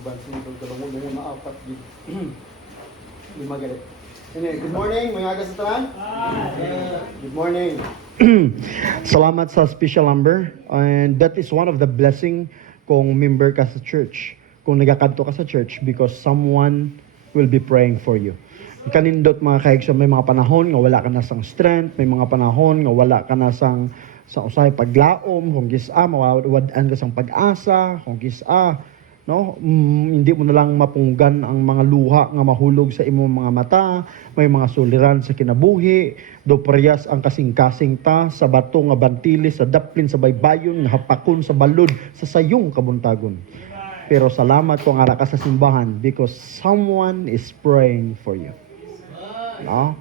bansin ito dalawang na apat lima galit. Anyway, good morning mga kasataran. Good morning. Salamat sa special number, and that is one of the blessing kung member ka sa church, kung nagakadto ka sa church, because someone will be praying for you. Kanindot mga kaigsoon, may mga panahon nga wala ka na sang strength, may mga panahon nga wala ka na sang sa usay paglaom, kung gisa mawawadan ka sang pag-asa, kung gisa no, hindi mo na lang mapunggan ang mga luha nga mahulog sa imong mga mata, may mga suliran sa kinabuhi, do parehas ang kasing-kasing ta sa bato nga bantili, sa daplin sa baybayon, nga hapakon sa balod sa sayong kabuntagon. Pero salamat kung ara ka sa simbahan because someone is praying for you. No?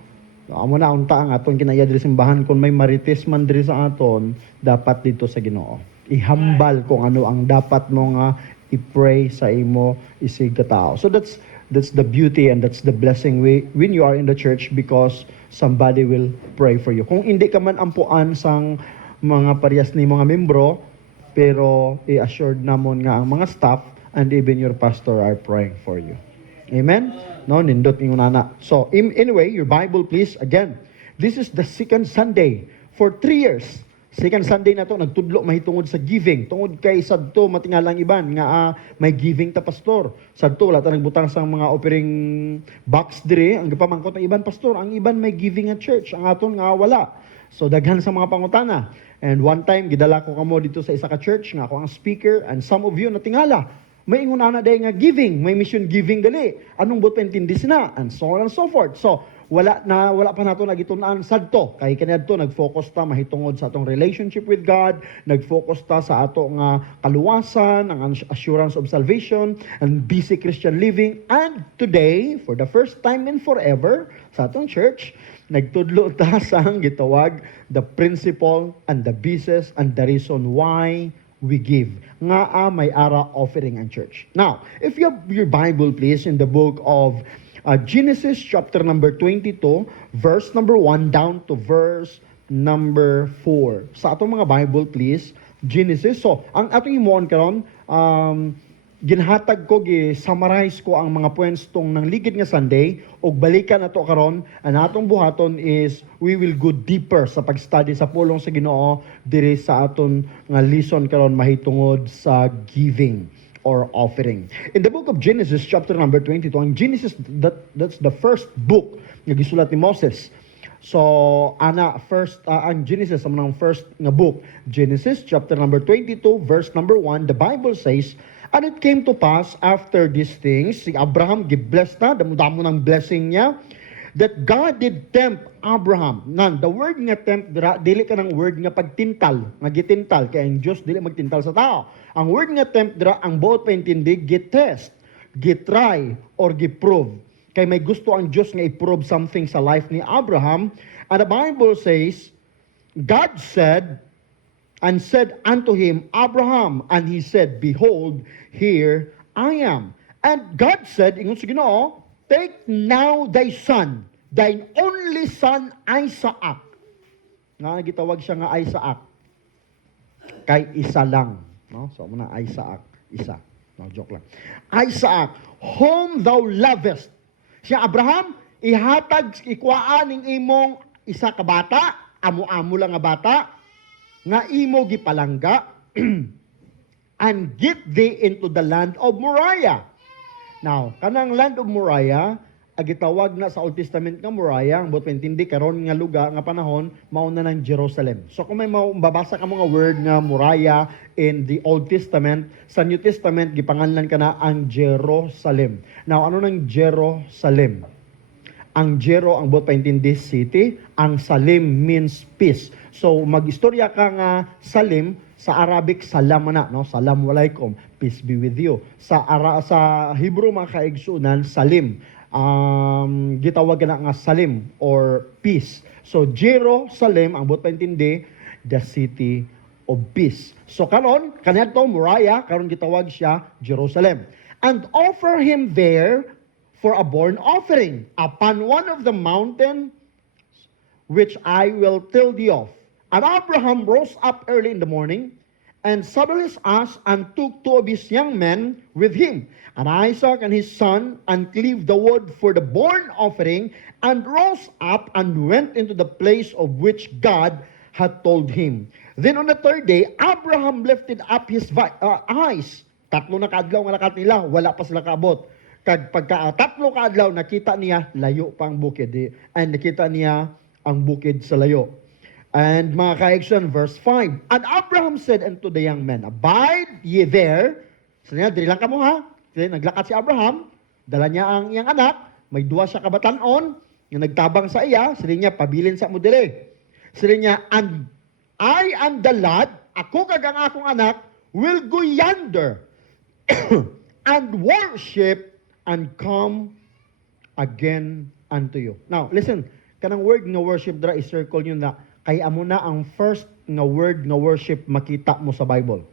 Amo na unta ang aton kinaya diri simbahan, kung may marites man diri sa aton, dapat dito sa Ginoo. Ihambal kung ano ang dapat mo nga i-pray sa imo isig ka tao. So that's the beauty and that's the blessing when you are in the church, because somebody will pray for you. Kung hindi ka man ampuan sang mga parehas ni mga membro, pero i-assured namon nga ang mga staff and even your pastor are praying for you. Amen? No, nindot yung nana. So, anyway, your Bible please. Again, this is the second Sunday for 3 years. Second Sunday na to, nagtudlo mahitungod sa giving. Tungod kay sadto matingalang iban nga may giving ta pastor. Sadto wala ta nagbutang sang mga offering box dire, ang gipamangkot ng iban pastor, ang iban may giving at church, ang aton nga wala. So daghan sa mga pangutana. And one time gidala ko kamo dito sa isa ka church nga ako ang speaker, and some of you natingala. May ingon ana day nga giving, may mission giving gali. Anong buot paintindi sina? And so on and so forth. So, wala pa nato nagitun-an sadto. Kay kaniadto nag-focus ta mahitungod sa atong relationship with God, nag-focus ta sa ato nga kaluwasan, ang assurance of salvation, and busy Christian living. And today, for the first time and forever, sa atong church, nagtudlo ta sa ang gitawag the principle and the basis and the reason why we give. Nga may ara offering ang church. Now, if you have your Bible please in the book of Genesis chapter number 22, verse number 1 down to verse number 4. Sa atong mga Bible please, Genesis. So, ang atong imuon karon, ginhatag ko, gi-summarize ko ang mga points tong nang ligid nga Sunday, ug balikan nato karon. Ang atong buhaton is we will go deeper sa pag-study sa pulong sa Ginoo diri sa aton nga lesson karon mahitungod sa giving or offering. In the book of Genesis chapter number 22, ang Genesis that's the first book nga gisulat ni Moses. So, ang Genesis ang first nga book. Genesis chapter number 22 verse number 1, the Bible says, "And it came to pass after these things," si Abraham gibless na, damo ng blessing niya, "that God did tempt Abraham." The word nga tempt, dili ka ng word nga pagtintal, nga gitintal, kaya ang Diyos dili magtintal sa tao. Ang word nga tempt, ang buot paintindi, gitest, gitry, or giprove. Kay may gusto ang Diyos nga i-prove something sa life ni Abraham. And the Bible says, God said, and said unto him, "Abraham," and he said, "Behold, here I am." And God said, ingon sa Ginoo, "Take now thy son, thine only son Isaac." Nga gitawag siya nga Isaac. Kay isa lang, no? So muna Isaac, isa. No, joke lang. Isaac, whom thou lovest. Siya Abraham, ihatag ikuaan ning imong isa ka bata, amo-amo lang nga bata, nga imo gipalangga, and get thee into the land of Moriah. Now, kanang land of Moriah, agitawag na sa Old Testament nga Moriah, ang buot paintindi karon nga lugar nga panahon mauna ng Jerusalem. So kung may babasa ka mga word nga Moriah in the Old Testament, sa New Testament gipanganlan kana ang Jerusalem. Now, ano nang Jerusalem? Ang Jero ang buot paintindi city, ang Salim means peace. So magistorya ka nga Salim, sa Arabic salam na, no? Salam alaikum, peace be with you. Sa Hebrew mga kaigsunan, Salim. Gitawag na nga Salim or peace. So Jerusalem ang buot paintindi, the city of peace. So karon kanadto Moriah, karon gitawag siya Jerusalem. And offer him there for a burnt offering upon one of the mountain which I will tell thee of. And Abraham rose up early in the morning and saddled his ass, and took two of his young men with him, and Isaac and his son, and cleaved the wood for the burnt offering, and rose up and went into the place of which God had told him. Then on the third day, Abraham lifted up his eyes. Tatlo na kaadlaw nga lakat nila, wala pa sila kaabot. Kag pagka tatlo kaadlaw, nakita niya layo pa ang bukid. And nakita niya ang bukid sa layo. And mga kaigsoon, verse 5. And Abraham said unto the young men, abide ye there. So niya, dili lang kamo ha. So, naglakat si Abraham, dala niya ang iyang anak, may duwa siya kabatanon, yung nagtabang sa iya, sila niya, pabilin sa mo dire. Sila niya, and I and the lad, ako kag ang akong anak, will go yonder and worship and come again unto you. Now, listen, kanang word nga worship dra, i-circle nyo na, kaya amo na ang first nga word nga worship makita mo sa Bible.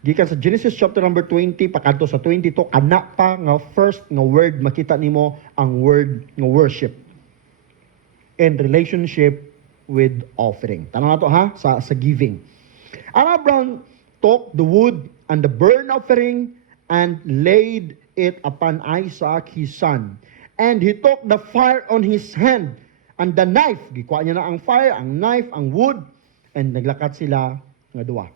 Gikan sa Genesis chapter number 20, pakadto sa 22, kana pa nga first nga word makita nimo ang word nga worship in relationship with offering. Tanong nato ha, sa giving. And Abraham took the wood and the burnt offering and laid it upon Isaac his son. And he took the fire on his hand and the knife. Gikuha niya na ang fire, ang knife, ang wood, and naglakat sila nga duwa.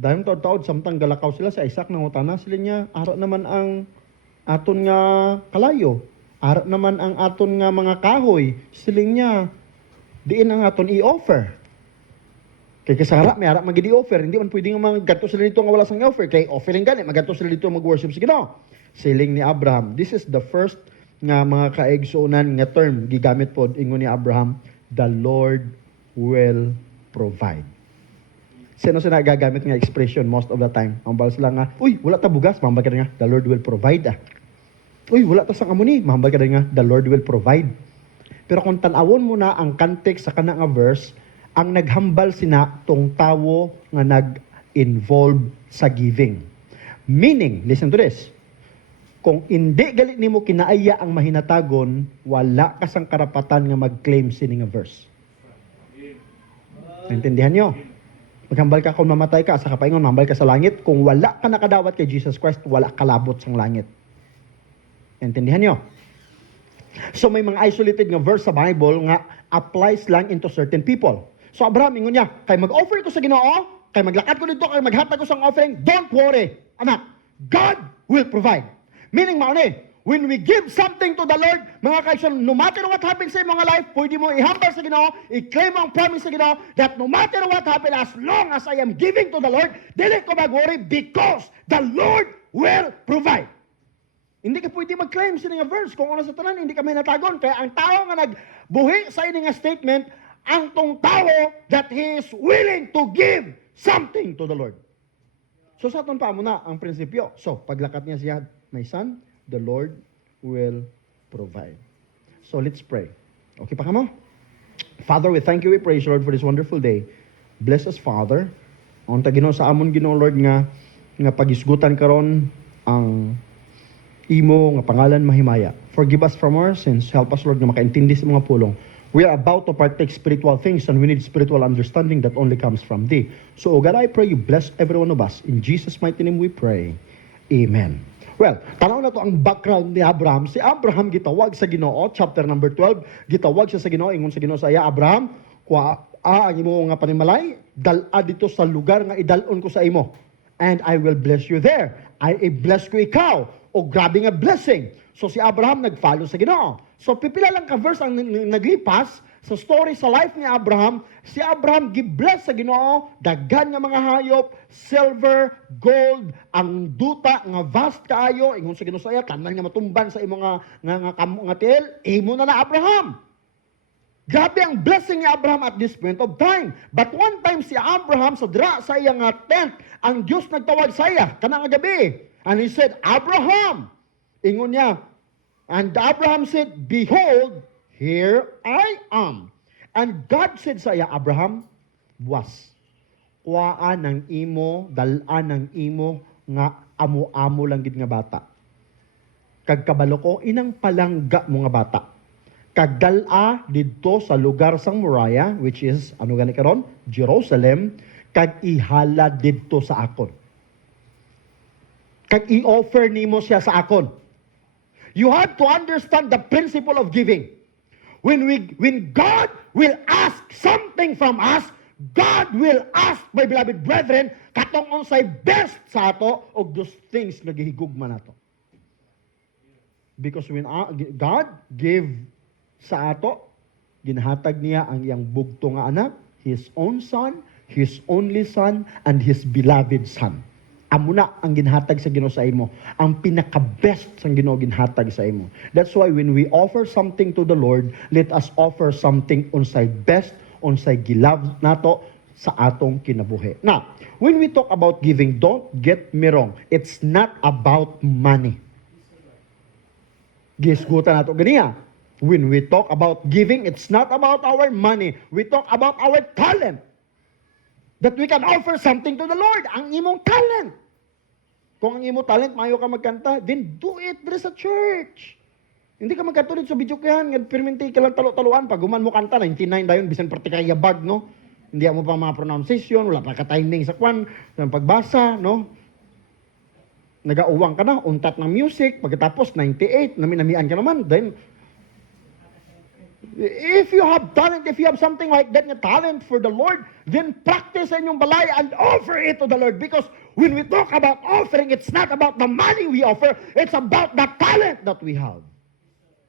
Dahil taod-taod, samtang galakaw sila sa Isaac nang utana, sila niya, araw naman ang aton nga kalayo. Araw naman ang aton nga mga kahoy. Sila niya, diin ang aton i-offer. Kaya kasara, may harap mag i-offer. Hindi man pwedeng magganto sila dito nga wala sang i-offer. Kaya offering gani, magganto sila dito mag-worship. Sige no. Siling ni Abraham. This is the first nga mga kaigsuunan nga term gigamit pod ingon ni Abraham, the Lord will provide. Sino sila gagamit nga expression most of the time? Ang bawal sila nga, uy, wala ta bugas, mahambal ka nga, the Lord will provide. Uy, wala ta sang amuni, mahambal ka nga, the Lord will provide. Pero kung tanawon mo na ang context sa kana nga verse, ang naghambal sina tong tawo nga nag-involve sa giving. Meaning, listen to this, kung hindi galit nimo kinaaya ang mahinatagon, wala ka sang karapatan nga mag-claim sini nga verse. Naintindihan nyo? Maghambal ka kung mamatay ka, sa kapaingon, mahambal ka sa langit. Kung wala ka nakadawat kay Jesus Christ, wala kalabot sang langit. Naintindihan nyo? So may mga isolated nga verse sa Bible nga applies lang into certain people. So Abraham, ingon niya, kay mag-offer ko sa Ginoo, kay maglakad ko dito, kay maghatag ko sang offering, don't worry, anak, God will provide. Meaning, mauni, when we give something to the Lord, mga kaisan, no matter what happens sa mga life, pwede mo ihambal sa Ginoo, i-claim ang promise sa Ginoo, that no matter what happens, as long as I am giving to the Lord, dili ko mag-worry because the Lord will provide. Hindi ka pwede mag-claim sa nga verse. Kung ano sa tanan, hindi ka may natagon. Kaya ang tao nga nagbuhi sa nga statement, ang tong tao that he is willing to give something to the Lord. So sa itong pa mo na ang prinsipyo. So, paglakat niya siya, my son, the Lord will provide. So, let's pray. Okay pa ka mo? Father, we thank you, we praise you, Lord, for this wonderful day. Bless us, Father. Ang Ginoo sa amon, Ginoo, Lord, nga pagisgutan karon ang imo nga pangalan mahimaya. Forgive us from our sins. Help us, Lord, nga makaintindi sa mga pulong. We are about to partake spiritual things and we need spiritual understanding that only comes from Thee. So, oh God, I pray you bless every one of us. In Jesus' mighty name we pray. Amen. Well, tanaw na to ang background ni Abraham. Si Abraham gitawag sa Ginoo, chapter number 12, gitawag siya sa Ginoo, ingon sa Ginoo sa iya, Abraham, ang imo nga panimalay, dala dito sa lugar nga idalon ko sa imo. And I will bless you there. I bless ko ikaw. O grabe nga blessing. So si Abraham nag-follow sa Ginoo. So pipila lang ka verse ang naglipas sa story sa life ni Abraham. Si Abraham gibless sa Ginoo, daghan nga mga hayop, silver, gold, ang duta nga vast kaayo, ingon sa Ginoo sa iya, tanan nga matumban sa imo nga tiil, imo na Abraham. Grabe ang blessing ni Abraham at this point of time. But one time si Abraham sa dira sa iya nga tent, ang Diyos nagtawag sa iya kanang gabi. And he said, Abraham. Ingon niya. And Abraham said, behold, here I am. And God said sa iya, Abraham, buwas. Kuhaan ng imo, dalaan ng imo, nga amo-amo lang gid nga bata. Kagkabalo ko, inang palangga mo nga bata. Kagdala dito sa lugar sang Moriah, which is, ano gani karon? Jerusalem. kag ihala didto sa akon. Kag i-offer nimo siya sa akon. You have to understand the principle of giving. When God will ask something from us, God will ask, my beloved brethren, katong unsay best sa ato og those things nga gihigugma nato. Because when God gave sa ato, ginhatag niya ang iyang bugto nga anak, His own Son, His only Son, and His beloved Son. Amo na ang ginhatag sa Ginoo sa imo. Ang pinaka-best sa Ginoo ginhatag sa imo. That's why when we offer something to the Lord, let us offer something unsay best, unsay gilab nato sa atong kinabuhi. Now, when we talk about giving, don't get me wrong. It's not about money. Gisgutan nato ganiya. When we talk about giving, it's not about our money. We talk about our talent. That we can offer something to the Lord. Ang imong talent. Kung ang imong talent, mayo ka magkanta, then do it there sa church. Hindi ka magkatulid sa video kayan, perminti ka lang talo-taluan. Pag guman mo kanta, 99 dayon, bisan partikaya bag, no? Hindi mo pa mga pronunciation, wala pa ka-timing sa kwan, sa pagbasa, no? Nagauwang ka na, untat ng music, pagkatapos 98, namian ka naman, then if you have talent, if you have something like that, na talent for the Lord, then practice in yung balay and offer it to the Lord. Because when we talk about offering, it's not about the money we offer, it's about the talent that we have.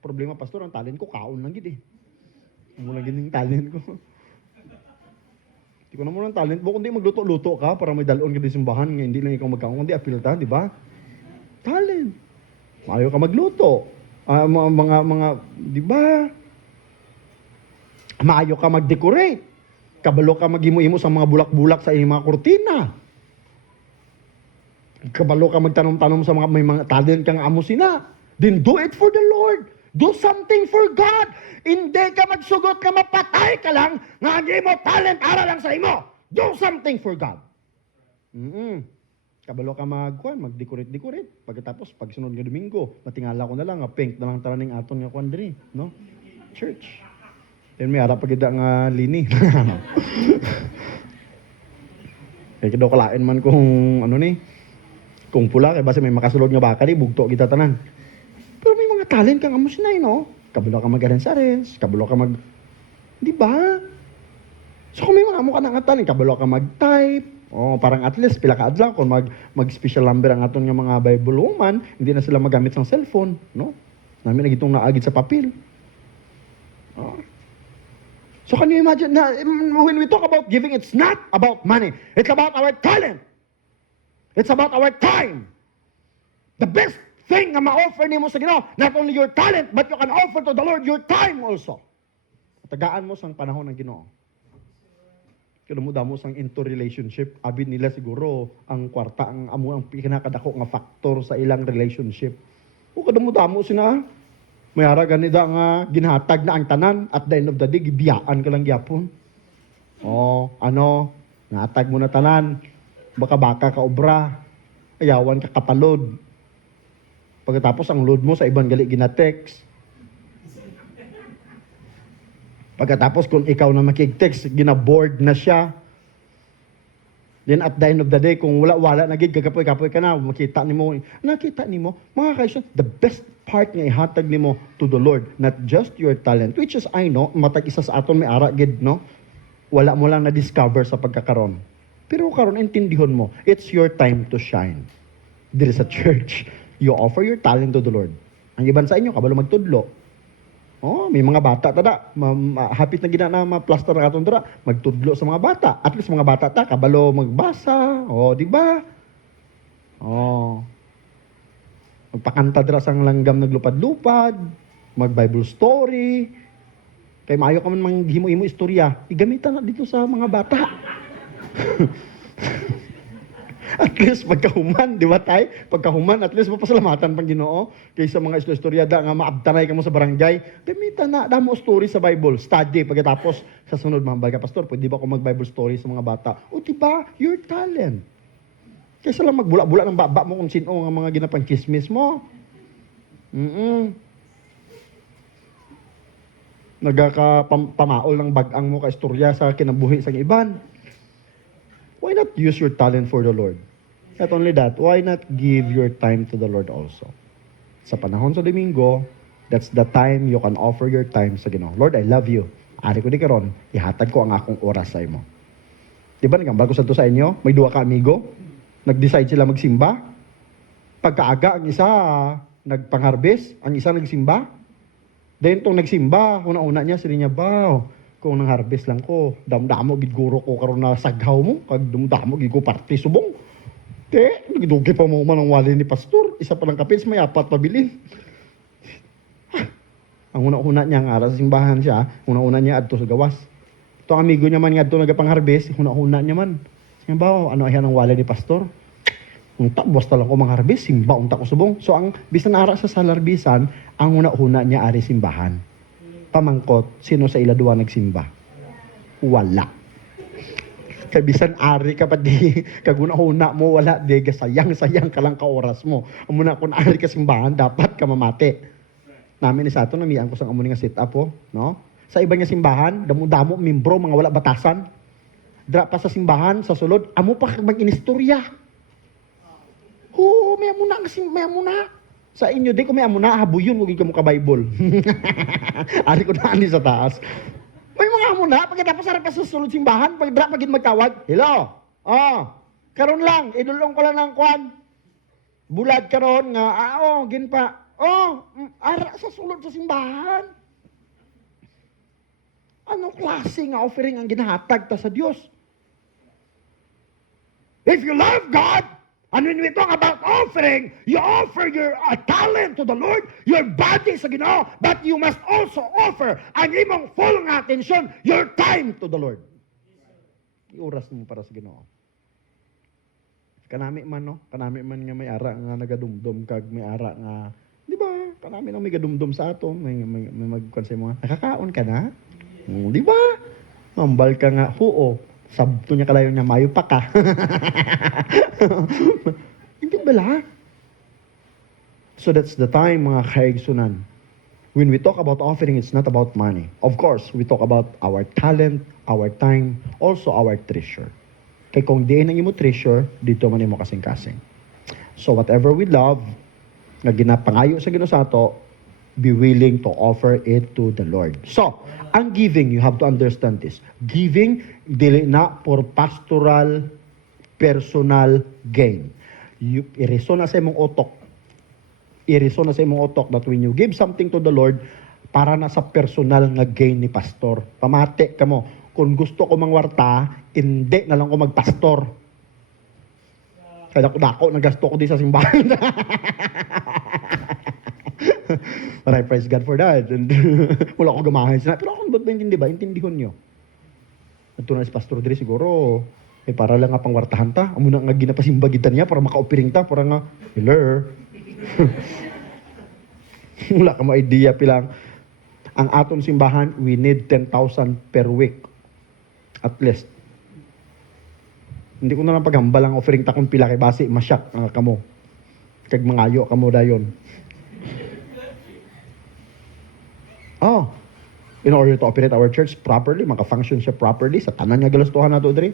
Problema, pastor, ang talent ko, kaon lang gid eh. Muna gining talent ko. Hindi ko na muna ang talent mo, kundi magluto-luto ka para may dalon ka di simbahan, nga hindi lang ikaw magkaon, kundi apilta, di ba? Talent. Ayaw ka magluto. Mga, di ba? Maayo ka mag-decorate. Kabalo ka mag-imo-imo sa mga bulak-bulak sa iyong mga kurtina. Kabalo ka magtanom-tanom sa mga may mga talent kang amo sina. Then do it for the Lord. Do something for God. Hindi ka magsugot ka mapatay ka lang nga hindi mo talent ara lang sa imo. Do something for God. Kabalo ka mag-decorate. Pagkatapos pagsunod nga Domingo, matingala ko na lang pink na lang taraning aton nga kwan diri, no? Church. Then may harap pagkita nga lini. Kaya daw kalain man kung ano ni, kung pula, kaya basta may makasulod nga baka di, bugto kita tanan. Pero may mga talent kang amos na no? Kabalo ka mag-arens-arens, kabalo ka mag... Di ba? So kung may mga amo ka na nga talent, kabalo ka mag-type, parang at least pila ka adlaw kung mag-special number ang aton nga mga Bible woman, hindi na sila magamit ng cellphone, no? Namin na gitong naagid sa papel. So can you imagine na when we talk about giving, it's not about money. It's about our talent. It's about our time. The best thing na ma-offer nimo sa Ginoo, not only your talent, but you can offer to the Lord your time also. Tagaan mo sang panahon ng Ginoo. Kaya mo damo sang into relationship, abid nila siguro ang kwarta ang amo ang pinakadako nga factor sa ilang relationship. O kada mo damo sina may ara ganida nga ginhatag na ang tanan at the end of the day gibiyaan ka lang gyapon. Natag mo na tanan, baka ka obra, ayawan ka kapalod. Pagkatapos ang load mo sa ibang gali gina-text. Pagkatapos kung ikaw na makig-text, gina-board na siya. Then at the end of the day, kung wala na gid, kagapoy-kapoy ka na, nakita nimo, mga kaisan, the best part nga ihatag nimo to the Lord, not just your talent, which is, I know, matag isa sa aton may ara gid, no? Wala mo lang na-discover sa pagkakaroon. Pero karon intindihon mo, it's your time to shine. There is a church. You offer your talent to the Lord. Ang iban sa inyo, kabalo magtudlo. May mga bata tada, hapit na gina na ma-plaster na atong dira, magtudlo sa mga bata. At least mga bata ta kabalo magbasa, di ba? Magpakanta dira sang langgam naglupad-lupad, mag-Bible story. Kay maayo ka man manghimo-himo istorya, igamitan na dito sa mga bata. At least pagkahuman, di ba tay? Pagkahuman, at least mapasalamatan pang Ginoo kaysa mga istoryada nga maabtanay ka mo sa barangay. Gamitan na, damo story sa Bible, study. Pagkatapos, sa sunod, mahambal ka, Pastor, pwede ba ako mag-Bible story sa mga bata? Di ba? Your talent. Kaysa lang magbula-bula ng baba mo kung sino ang mga ginapang chismis mo. Nagkakapamaol ng bag-ang mo ka istorya sa kinabuhi sa iban. why not use your talent for the Lord? Not only that, why not give your time to the Lord also? Sa panahon sa Domingo, that's the time you can offer your time sa Ginoo. Lord, I love you. Ari ko di karon, ihatag ko ang akong oras sa imo. Diba, nagambal ko sa to sa inyo, may duwa ka amigo, nag-decide sila magsimba. Pagkaaga, ang isa nagpang-harvest, ang isa nagsimba. Then, itong nagsimba, una-una niya, sila niya, baw, kung nang-harvest lang ko, damdamo, giguro ko karon na saghaw mo, kag damdamo, gigo party subong. Te, nagdugi pa mo man ang wali ni pastor, isa pa lang kapits, may apat pabilin. Ang una-una niya, nga, sa simbahan siya, una-una niya, adto sa gawas. Itong amigo niya man nga ito nagapang-harvest, una-una niya man. Siya ba, ano ayan ang wala ni pastor? Unta, basta lang ko mang-harvest, simba, unta ko subong. So, ang bisan ara sa salarbisan, ang una-una niya ari simbahan. Pamangkot, sino sa iladuwa nagsimba? Wala. Kaya bisan ari ka pa di, kaguna-una mo, wala, di, sayang ka lang ka oras mo. Muna kung ari ka simbahan, dapat ka mamate. Namin ni Sato, namiyan ko sa amunin nga sit-up, no? Sa iba niya simbahan, damo-damo, membro, mga wala batasan. Dra pa sa simbahan, sa sulod, amo pa mag-inistorya. Oo, may amuna, may amuna. Sa inyo, di ko may amuna, habuyon, huwag ka mo ka-Bible. Ari ko na ani sa taas. May mga amuna, pagkatapos harap pa sa sulod simbahan, pag dra pagin magtawag, hello, karon lang, idulong ko lang ng kwan. Bulad karon nga, gin pa. Ara sa sulod sa simbahan. Ano klase nga offering ang ginahatag ta sa Diyos? If you love God, and when we talk about offering, you offer your talent to the Lord, your body sa Ginoo, but you must also offer ang imong full nga attention, your time to the Lord. Iuras mo para sa Ginoo. Kanami man, no? Kanami man nga may ara nga nagadumdum, kag may ara nga, di ba? Kanami nang may gadumdum sa ato, may magkonsay mo, nakakaon ka na? Di ba? Mambal ka nga, sabto niya kalayo niya, mayo pa ka. Hindi bala? So that's the time, mga kaigsunan. When we talk about offering, it's not about money. Of course, we talk about our talent, our time, also our treasure. Kaya kung diin ang imo treasure, dito man imo kasing-kasing. So whatever we love, nga ginapangayo sa Ginoo sa ato, be willing to offer it to the Lord. So, ang giving, you have to understand this. Giving, dili na for pastoral, personal gain. Iriso na sa imong otok. Iriso na sa imong otok that when you give something to the Lord, para na sa personal nga gain ni pastor. Pamate ka mo, kung gusto ko mangwarta, hindi na lang ko magpastor. Kaya dako nagasto ko di sa simbahan. But I praise God for that. And wala ko gamahan sila. Pero ako ba't intindi ba? Intindihon nyo. At na si Pastor Dre siguro, para lang nga pangwartahan ta. Amo na nga ginapasimbagita niya para maka-offering ta. Para nga, hello. Wala ka ma-idea pilang. Ang aton simbahan, we need 10,000 per week. At least. Hindi ko na lang paghambal ang offering ta kung pila kay basi, masyak ang kamo. Kag mangayo kamo dayon. In order to operate our church properly, maka-function siya properly, sa tanan nga galastuhan nato diri,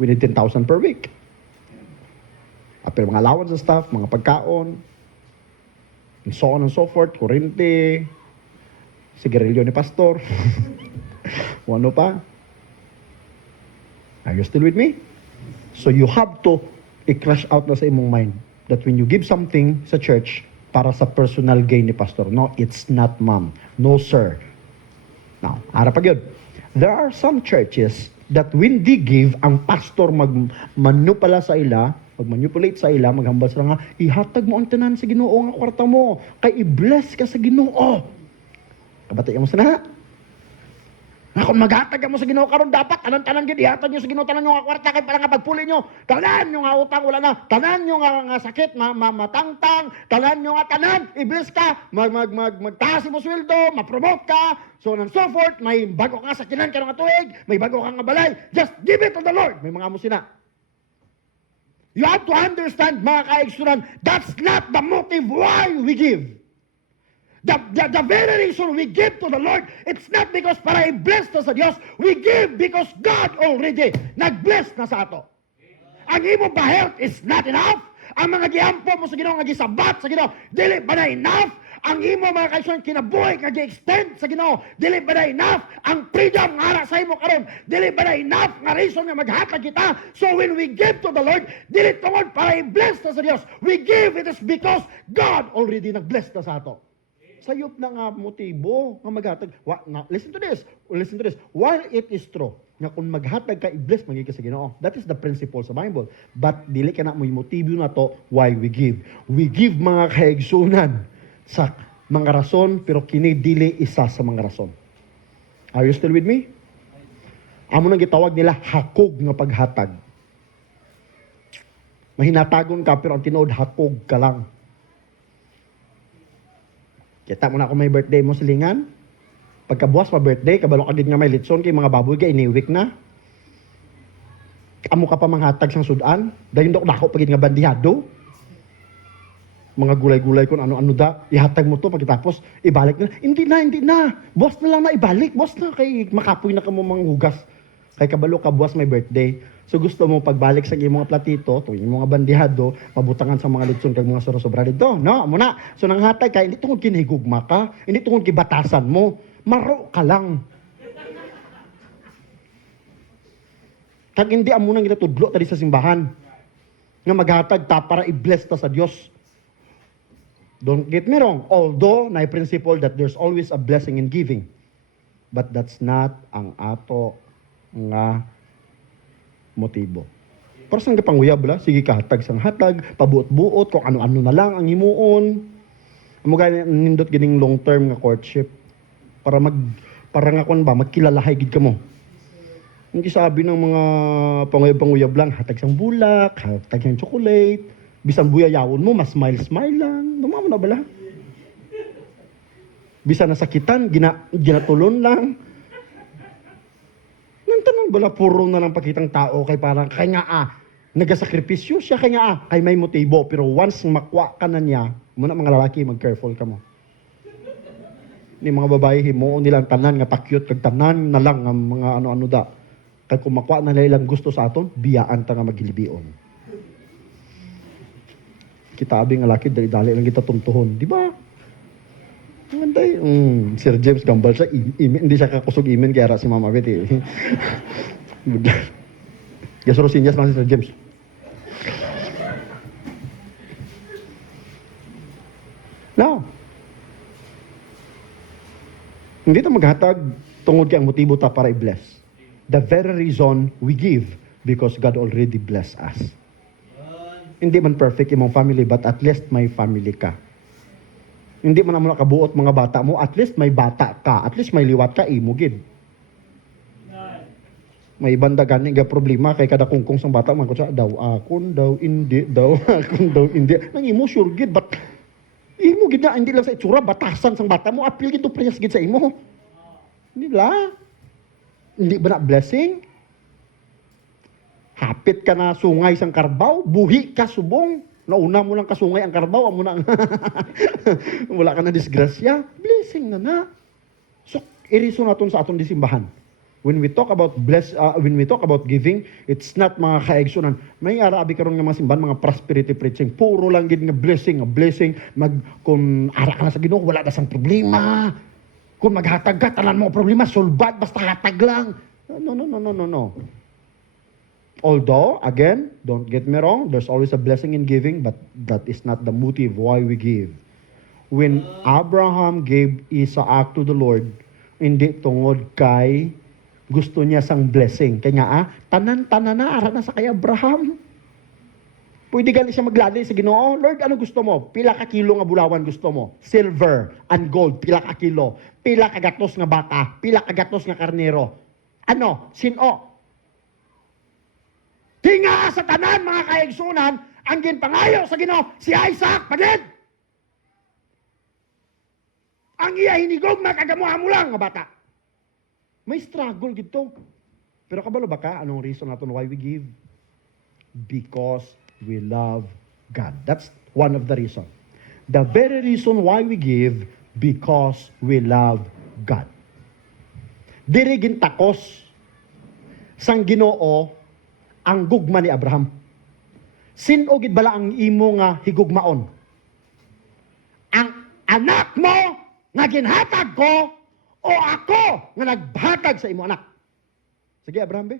we need 10,000 per week. Apil mga allowance sa staff, mga pagkaon, and so on and so forth, kurente, sigarilyo ni pastor, ano pa? Are you still with me? So you have to i-crush out na sa imong mind that when you give something sa church, para sa personal gain ni pastor. No, it's not, ma'am. No, sir. Now, harap pag yun. There are some churches that when they give, ang pastor magmanipula sa ila, magmanipulate sa ila, maghambal sila nga, ihatag mo ang tanan sa Ginoo nga kwarta mo, kay i-bless ka sa Ginoo. Kabati ka mo sana. Kung maghatag mo sa Ginoo karon dapat tanan-tanan gyud ihatag niyo sa Ginoo tanan yung nga kwarta kay para nga pagpuli niyo tanan yung nga utang wala na tanan yung nga sakit matangtang tanan yung nga tanan i-bless ka magtaas mo sweldo ma-promote ka so on and so forth may bago ka sa kinan karong tuig may bago ka nga balay just give it to the Lord may mga amo sina. You have to understand mga kaigsunan that's not the motive why we give. The very reason we give to the Lord, it's not because para i-bless na sa Dios. We give because God already nag-bless na sa ato. Ang imo pa health is not enough. Ang mga giampo mo sa Ginoo nga gisabat sa Ginoo, dili ba na enough? Ang imo mga kaigsunan kinabuhi nga gi-extend sa Ginoo, dili ba na enough? Ang freedom nga ara sa imo karon, dili ba na enough nga reason nga maghatag kita? So when we give to the Lord, dili tungod para i-bless na sa Dios. We give it is because God already nag-bless na sa ato. Sayop na nga motibo nga maghatag. Listen to this. While it is true nga kung maghatag ka i-bless magi ka sa Ginoo, that is the principle sa Bible. But dili ka na mo motibo na to why we give. We give mga kaigsunan sa mga rason pero kini dili isa sa mga rason. Are you still with me? Amo nang gitawag nila hakog nga paghatag. Mahinatagon ka pero ang tinuod hakog ka lang. Kita mo na kung may birthday mo silingan. Pagkabuwas pa birthday, kabalo ka din nga may litson kay mga baboy ka iniwik na. Amo ka pa manghatag sang sudan, dayon dako pagid nga bandihado. Mga gulay-gulay kung ano-ano da, ihatag mo to pagkatapos ibalik na. Hindi na. Boss na lang na ibalik, boss na kay makapoy na kamo manghugas. Kay kabalo ka buwas may birthday. So gusto mo pagbalik sa imong platito, tuwing mga bandihado, mabutangan sa mga litson kag mga sobra-sobra dito, no? Amo na. So nang hatag kay hindi tungod kinahigugma ka, hindi tungod kibatasan mo. Maro ka lang. Kag hindi amo nang gitatudlo tadi sa simbahan nga maghatag ta para i-bless ta sa Dios. Don't get me wrong, although na principle that there's always a blessing in giving. But that's not ang ato nga motibo. Para sang gapanguyab la, sige ka hatag sang hatag, pabuot-buot kung ano-ano na lang ang himuon. Amo gani nindot gining long term nga courtship para nga kon ba magkilalahay gid kamo. Hindi sabi ng mga panguyab-panguyab lang, hatag sang bulak, hatag sang chocolate, bisan buyayawon mo, mas smile lang. Dumamo na bala. Bisan nasakitan, ginatulon lang. Nang tanong bala, puro na lang pakitang tao kay parang, kay nga nagasakripisyo siya, kay nga kay may motibo. Pero once makwa ka na niya, muna mga lalaki, mag-careful ka mo. Ni mga babae, himuon nilang tanan nga pakyut, kag tanan na lang ang mga ano-ano da. Kaya kung makwa na nilang gusto sa aton, biyaan ta nga magilibion. Kita abing alaki dali-dali lang kita tuntuhon, di ba? Manday, Sir James gambal siya, hindi siya kakusog imen kaya si Mama Betty. Gasoro sinyas lang si Sir James. Now, hindi ta maghatag tungod kay ang motibo ta para i-bless. The very reason we give because God already blessed us. Hindi man perfect imong family, but at least may family ka. Hindi man naman nakabuot mga bata mo, at least may bata ka. At least may liwat ka, imo gid. May banda gani nga problema kay kada kungkong sang bata man ko sa daw akon daw hindi daw akon daw hindi. Nang imo sure gid but imo gid na hindi lang sa itsura batasan sang bata mo apil gid to preyas gid sa imo. Hindi la. Hindi ba na blessing? Hapit ka na sungay sang Carbaw, buhi ka subong. Nauna mo lang kasungay ang Carbaw, amo na wala ka na disgrasya. Blessing na. So, iriso naton sa aton disimbahan. When we talk about giving, it's not mga kaigsunan. May arabi karon nga mga simbahan, mga prosperity preaching, puro lang gid nga blessing. Kung ara ka na sa Ginoo, wala na sang problema. Kung maghatag ka, tanan mo problema, sulbad, basta hatag lang. No. Although, again, don't get me wrong, there's always a blessing in giving, but that is not the motive why we give. When Abraham gave Isaac to the Lord, hindi tungod kay gusto niya sang blessing. Kaya nga, tanan-tanan na, ara na sa kay Abraham. Pwede gani siya maglali sa Ginoo, Lord, ano gusto mo? Pila ka kilo nga bulawan gusto mo? Silver and gold, pila ka kilo? Pila ka gatos nga baka? Pila ka gatos nga karnero? Ano? Sino? Tinga sa tanan, mga kaigsunan, ang ginpangayo sa Ginoo, si Isaac, pagid! Ang iya hinigog, makagamuha mo lang, nga bata. May struggle gito. Pero kabalo ba ka, anong reason natin why we give? Because we love God. That's one of the reasons. The very reason why we give, because we love God. Diri gintakos sang Ginoo ang gugma ni Abraham. Sin-o gid bala ang imo nga higugmaon? Ang anak mo nga ginhatag ko o ako nga naghatag sa imo anak? Sige Abraham be.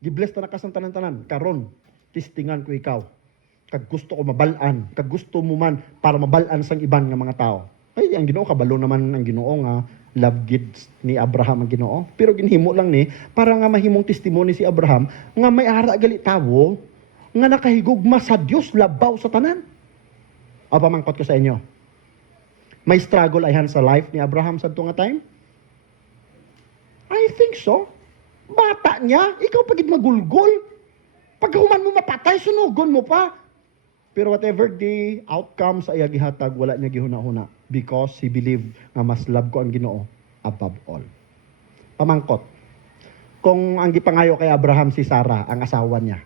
Gibless ta na ka sang tanan-tanan karon tistingan ko ikaw. Kag gusto ko mabalaan, kag gusto mo man para mabalaan sang iban nga mga tao. Ay ang Ginoo kabalo naman ang Ginoo nga love gives ni Abraham ang Ginoo. Pero ginhimo lang ni para nga mahimong testimony si Abraham nga may ara gali tawo nga nakahigugma sa Dios labaw sa tanan. O pamangkot ko sa inyo. May struggle ayhan sa life ni Abraham sa nga time? I think so. Bata niya, ikaw pagid magulgol. Pagkahuman mo mapatay, sunugon mo pa. Pero whatever the outcome sa iya gihatag, wala niya gihuna-huna. Because he believed na mas love ko ang Ginoo above all. Pamangkot. Kung ang gipangayo kay Abraham si Sarah, ang asawa niya.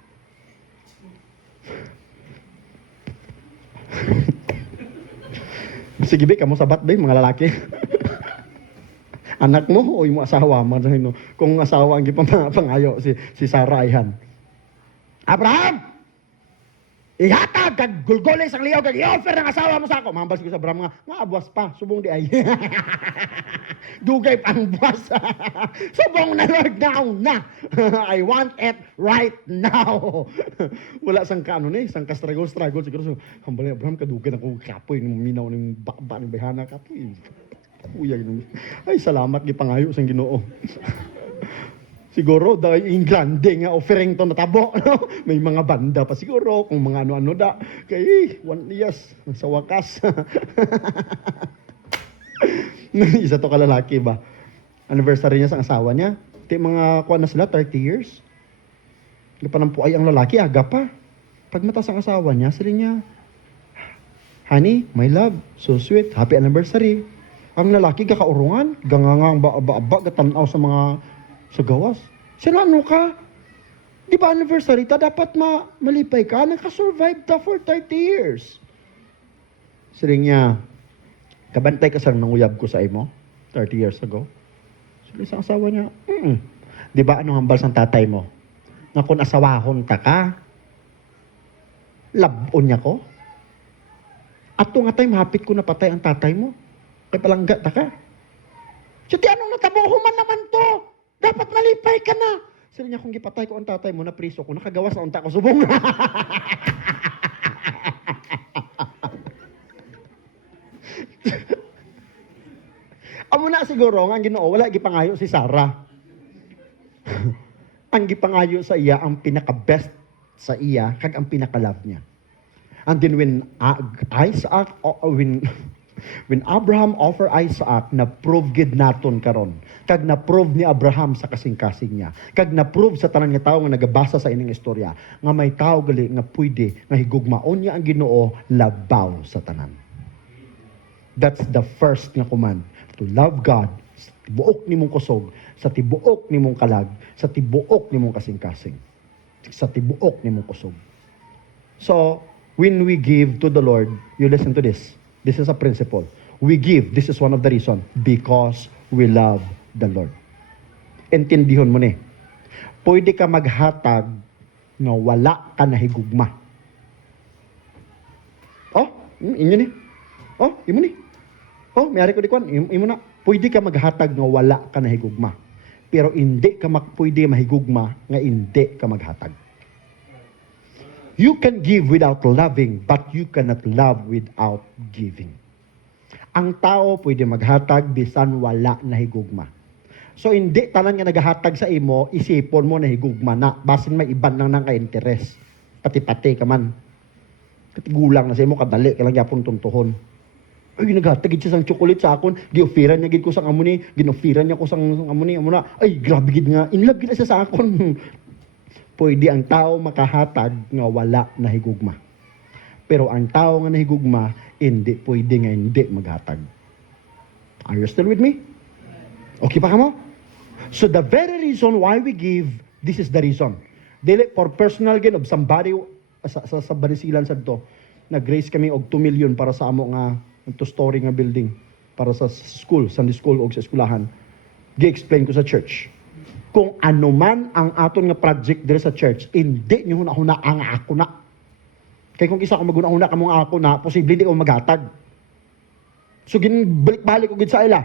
Sige be, kamo sabat be, mga lalaki. Anak mo o yung asawa mo. Kung asawa ang gipangayo si Sarah ayhan. Abraham! Ihatag kag gulgoles ang liyaw kag i-offer ng asawa mo sa ako. Mambas ko sa Abraham nga abwas pa, subong di ay. Dugay pang buwas. Subong na Lord now na. I want it right now. Wala sang kaano ni, sang ka-struggle siguro. So, hambal Abraham kadugay na kong kapoy ng minaw ng baba ng behana kapoy. Uyag nung. Ay salamat gipangayo sang Ginoo. Siguro, dahil Englande nga offering to natabo. No? May mga banda pa siguro, kung mga ano-ano da. Kaya, yes, sa wakas. Isa to kalalaki ba? Anniversary niya sa asawa niya. Iti mga kuha na sila, 30 years. Panampu ay ang lalaki, aga pa. Pag mata sa asawa niya, sila niya, honey, my love, so sweet, happy anniversary. Ang lalaki, kakaurungan, gangangang ba-ba-ba, gatanaw sa mga sa gawas. Sila ano ka? Di ba anniversary ta? Dapat malipay ka. Nakasurvive ta for 30 years. Siling niya, kabantay ka sang nanguyab ko sa imo 30 years ago. Siling sa asawa niya, Di ba anong hambal sang tatay mo? Nga kung asawahon ta ka, labon niya ko. At nga time, hapit ko napatay ang tatay mo. Kaya palangga ta ka. So, di anong natabuhuman naman to? Dapat malipay ka na. Sila niya, kung gipatay ko ang tatay mo, na priso ko, nakagawas na unta ko subong. Amo na siguro, ang Ginoo, wala gipangayo si Sarah. Ang gipangayo sa iya, ang pinaka-best sa iya, kag ang pinaka-love niya. And then when when Abraham offer Isaac, na-prove gid naton karon. Kag na-prove ni Abraham sa kasing-kasing niya. Kag na-prove sa tanan nga tawo nga nagabasa sa ining istorya nga may tawo gali nga pwede nga higugmaon niya ang Ginoo labaw sa tanan. That's the first nga command, to love God sa tibuok nimong kusog, sa tibuok nimong kalag, sa tibuok nimong kasing-kasing, sa tibuok nimong kusog. So, when we give to the Lord, you listen to this. This is a principle. We give, this is one of the reasons, because we love the Lord. Intindihon mo ni. Pwede ka maghatag na wala ka na higugma. Oh, inyo ni. Oh, imo ni. Oh, mayari ko di kwan. Imo na. Pwede ka maghatag nga wala ka na higugma. Pero hindi ka pwede mahigugma nga hindi ka maghatag. You can give without loving, but you cannot love without giving. Ang tao pwede maghatag bisan wala na higugma. So hindi tanan nga naghatag sa imo, isipon mo na higugma na, basin may iban nang ka-interest. Pati-pati ka man. Katigulang na sa imo, kadali ka lang yapon tuntuhon. Ay, naghatag siya sang chocolate sa akon, gi-offeran niya gid ko sang amuni, gin-offeran niya ko sang amuni, amuna. Ay, grabe gid nga, in love gid siya sa akon. Pwede ang tao makahatag nga wala na higugma. Pero ang tao nga nahigugma, hindi pwede nga hindi maghatag. Are you still with me? Okay pa ka mo? So the very reason why we give, this is the reason. Dili for personal gain of somebody sa Banisilan sad to. Nag-raise kami og 2 million para sa amo nga two-story nga building. para sa school, Sunday school o sa eskwelahan, gi-explain ko sa church. Kung ano man ang aton nga project dire sa church, hindi nyo hunahuna ang ako na. Kaya kung isa ko maguna-una ka mong ako na, posible di ko maghatag. So, ginbalik-balik ko gid sa ila.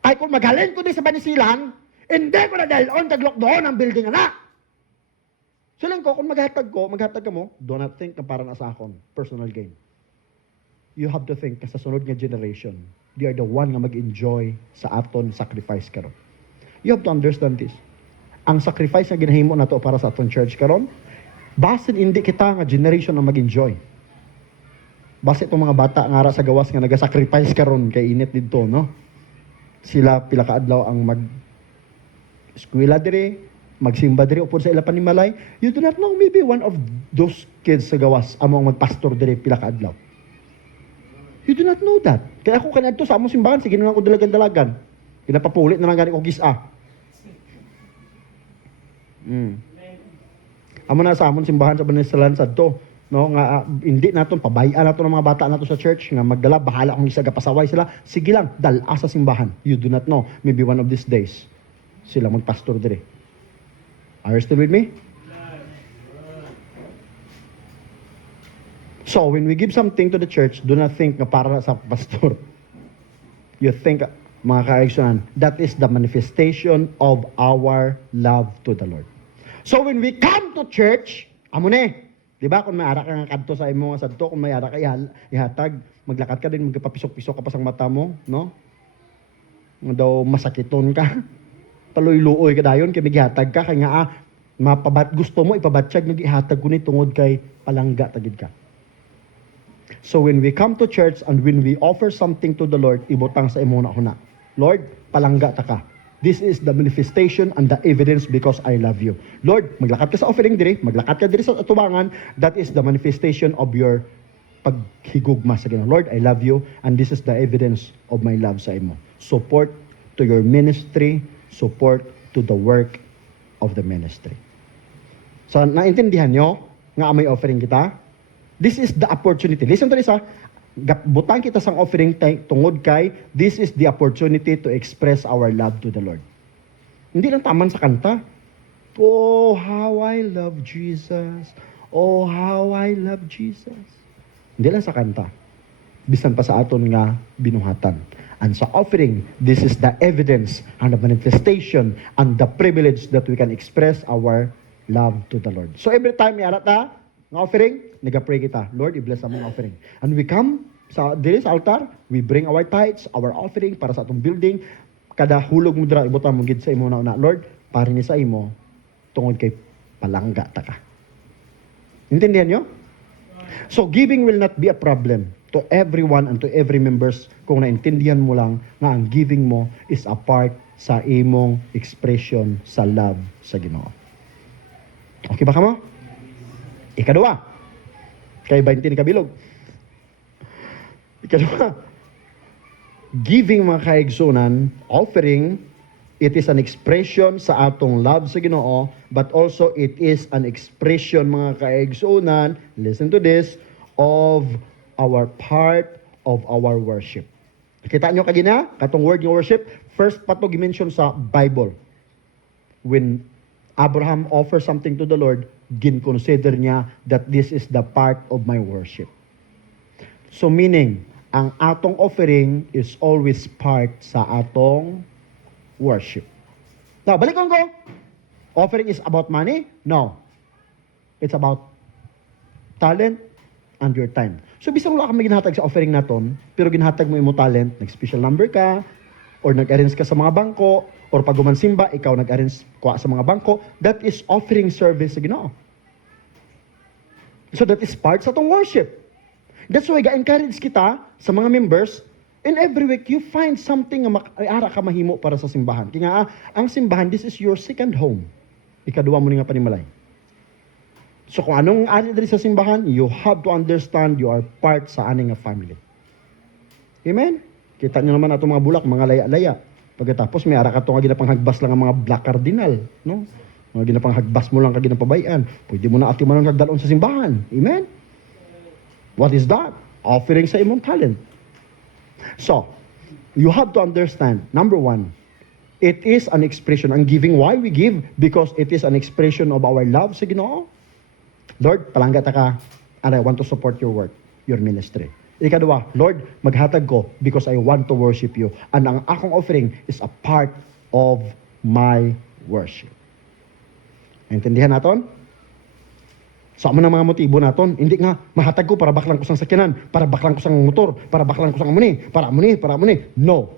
Ay kung maghalin ko di sa Banisilan, hindi ko na dalon, taglok doon ang building na. Silang ko, kung maghatag ka mo, do not think na para na sa akon, personal gain. You have to think sa sunod nga generation, they are the one nga mag-enjoy sa aton sacrifice karon. You have to understand this. Ang sacrifice na ginahimo na to para sa aton church karon, basin hindi kita nga generation na mag-enjoy. Basta itong mga bata nga ara sa gawas nga nagasacrifice karon kay init dito, no? Sila pila ka adlaw ang eskwela dire, magsimba dire upod sa ila panimalay. You do not know, maybe one of those kids sa gawas among magpastor dire pila ka adlaw. You do not know that. Kaya ako kanadto sa among simbahan, sige na ako dalagan-dalagan. Pinapapulit na lang gani ko gisa. Amo na sa amon simbahan sa Banisilan sadto, no, nga hindi naton pabayaan naton ang mga bata nato sa church nga magdala bahala kung isa gapasaway sila, sige lang dala sa simbahan. You do not know, maybe one of these days sila magpastor dire. Are you still with me? So when we give something to the church, do not think nga para sa pastor. You think, mga kaigsunan, that is the manifestation of our love to the Lord. So when we come to church, amo ni, di ba, kung may ara ka nga kadto sa imo nga sadto, kung may ara ka ihatag, maglakad ka din, magpapisok-pisok ka pa sa mata mo, no? Nga daw masakiton ka, paluy-luoy ka dayon, kay maghihatag ka, kay nga gusto mo ipabatsyag, nag-ihatag ko ni tungod kay palangga tagid ka. So when we come to church and when we offer something to the Lord, ibutang sa imo na huna. Lord, palangga ta ka. This is the manifestation and the evidence because I love you. Lord, maglakad ka sa offering diri, maglakad ka diri sa atubangan, that is the manifestation of your paghigugma sa Ginoo. Lord, I love you and this is the evidence of my love sa imo. Support to your ministry, support to the work of the ministry. So, naintindihan nyo nga may offering kita? This is the opportunity. Listen to this, ha? Butang kita sang offering tungod kay this is the opportunity to express our love to the Lord. Hindi lang taman sa kanta. Oh, how I love Jesus. Oh, how I love Jesus. Hindi lang sa kanta. Bisan pa sa aton nga binuhatan. And sa offering, this is the evidence and the manifestation and the privilege that we can express our love to the Lord. So every time yara ta nga offering, nag-pray kita, Lord, i-bless among offering. And we come sa diri sa altar, we bring our tithes, our offering para sa atong building. Kada hulog mo dira ibutang mo gid sa imo na Lord, para ni sa imo tungod kay palangga ta ka. Intindihan niyo? So giving will not be a problem to everyone and to every members kung naintindihan mo lang nga ang giving mo is a part sa imong expression sa love sa Ginoo. Okay ba ka mo? Ikadua, kay 20 ni kabilog. Ikadua, giving mga kaigsunan, offering, it is an expression sa atong love sa Ginoo, but also it is an expression mga kaigsunan, listen to this, of our part of our worship. Kita nyo kagina, katong word ng worship, first pa to gimension sa Bible. When Abraham offers something to the Lord, gin-consider niya that this is the part of my worship. So meaning, ang atong offering is always part sa atong worship. Now, balik ko. Offering is about money? No. It's about talent and your time. So, bisang wala ka may ginhatag sa offering naton, pero ginhatag mo yung talent, nag-special number ka, or nag-arrange ka sa mga bangko, or pag gumansimba, ikaw nag-arrange kuha sa mga bangko, that is offering service sa Ginoo. So that is part sa itong worship. That's why ga-encourage kita sa mga members, in every week, you find something na ara ka mahimo para sa simbahan. Kaya nga, ang simbahan, this is your second home. Ikaduwa mo nga panimalay. So kung anong ari diri sa simbahan, you have to understand you are part sa aning family. Amen? Kita nyo naman itong mga bulak, mga laya-laya. Pagkatapos may ara ka itong ginapanghagbas lang ang mga black cardinal. No? Mga ginapanghagbas mo lang kaginapabayan. Pwede mo na ati man ang nagdalon sa simbahan. Amen? What is that? Offering sa imong talent. So, you have to understand, number one, it is an expression. Ang giving, why we give? Because it is an expression of our love sa Ginoo. Lord, palangga ta ka, and I want to support your work, your ministry. Ikadua, Lord, maghatag ko because I want to worship you. And ang akong offering is a part of my worship. Intindihan naton? Sa amo ng mga motibo naton, hindi nga mahatag ko para baklang ko sang sakyanan, para baklang ko sang motor, para baklang ko sang amuni. No.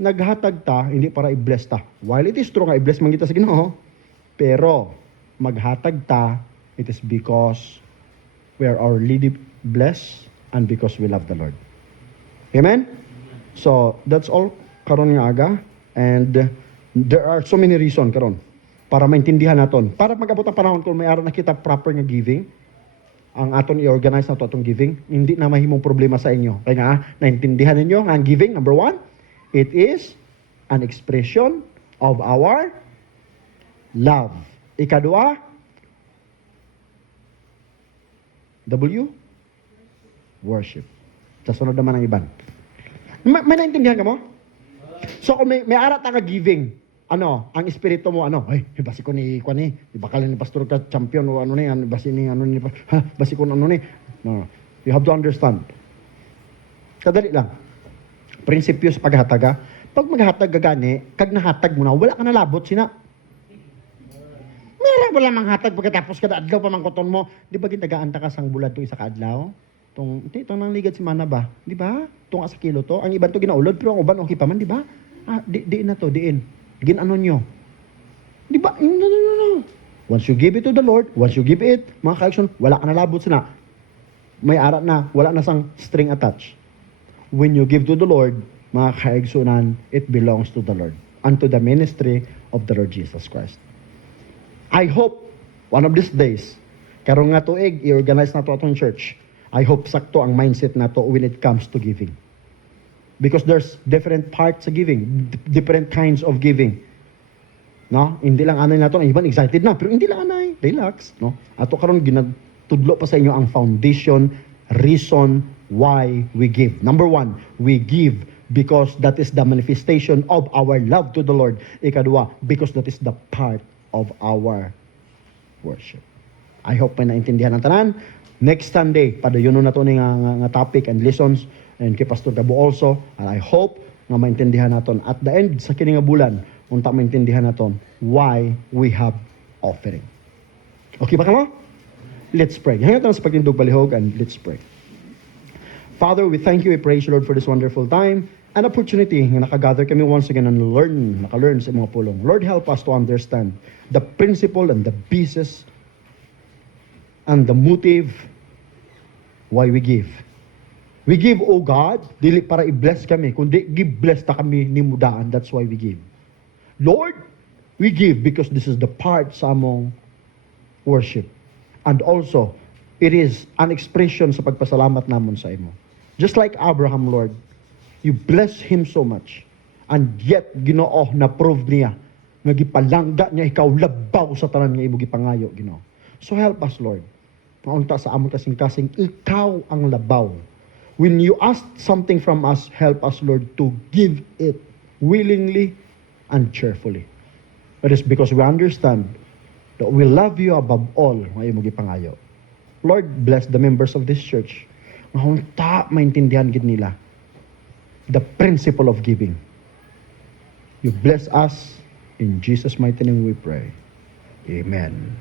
Naghatag ta, hindi para i-bless ta. While it is true nga i-bless man kita sa Ginoo, pero maghatag ta, it is because we are already blessed and because we love the Lord. Amen? So, that's all karon nga aga. And there are so many reasons karon para maintindihan naton. Para mag-abot ang panahon kung may araw na kita proper nga giving, ang aton i-organize na to atong giving, hindi na mahimong problema sa inyo. Kaya nga, naintindihan ninyo nga ang giving, number one, it is an expression of our love. Ikadua, worship. Sa sunod naman ang iban. May naintindihan ka mo? So kung may arat ka giving, ang espiritu mo, basi ko ni bakal ni pastor ka champion o basi ko ni. No. You have to understand. Kadali lang. Prinsipyo sa paghataga. Pag maghatag ka gani, kag nahatag mo na, wala ka nalabot sina. Meron wala manghatag pagkatapos kada adlaw pa mangkoton mo. Di ba ginagaan ta ka sang bulad to isa ka adlaw? Itong nang ligad si mana ba? Di ba? Itong asa kilo to. Ang iban to ginaulod, pero ang uban okay pa man, di ba? Diin na to, diin. Ginano nyo. Di ba? No. Once you give it to the Lord, once you give it, mga ka-action, wala ka nalabot sina. May arat na, wala na sang string attached. When you give to the Lord, mga ka-action, it belongs to the Lord. Unto the ministry of the Lord Jesus Christ. I hope, one of these days, karong nga tuig, i-organize na to atong church. I hope sakto ang mindset na to when it comes to giving. Because there's different parts sa giving, different kinds of giving. No? Hindi lang anay nato, ang iban excited na, pero hindi lang anay, relax, no? Ato karon ginatudlo pa sa inyo ang foundation, reason why we give. Number one, we give because that is the manifestation of our love to the Lord. Ikadua, because that is the part of our worship. I hope may naintindihan ang tanan. Next Sunday, padayon na to nga topic and lessons and kay Pastor Gabo also. And I hope nga maintindihan naton at the end sa kini nga bulan, unta maintindihan naton why we have offering. Okay ba kamo? Let's pray. Hangat na sa pagtindog palihog and let's pray. Father, we thank you, we praise you, Lord, for this wonderful time and opportunity nga nakagather kami once again and naka-learn sa mga pulong. Lord, help us to understand the principle and the basis and the motive why we give. We give, oh God, dili para i-bless kami, kundi give-bless ta kami ni mudaan. That's why we give. Lord, we give because this is the part sa among worship. And also, it is an expression sa pagpasalamat namon sa imo. Just like Abraham, Lord, you bless him so much. And yet, Ginoo, na-prove niya, nga gipalangga niya, ikaw labaw sa tanan nga imo gipangayo, Ginoo. So help us, Lord. Maunta sa amon kasing-kasing, ikaw ang labaw. When you ask something from us, help us, Lord, to give it willingly and cheerfully. It is because we understand that we love you above all, nga imo gipangayo. Lord, bless the members of this church. Mahunta, maintindihan gid nila the principle of giving. You bless us. In Jesus' mighty name we pray. Amen.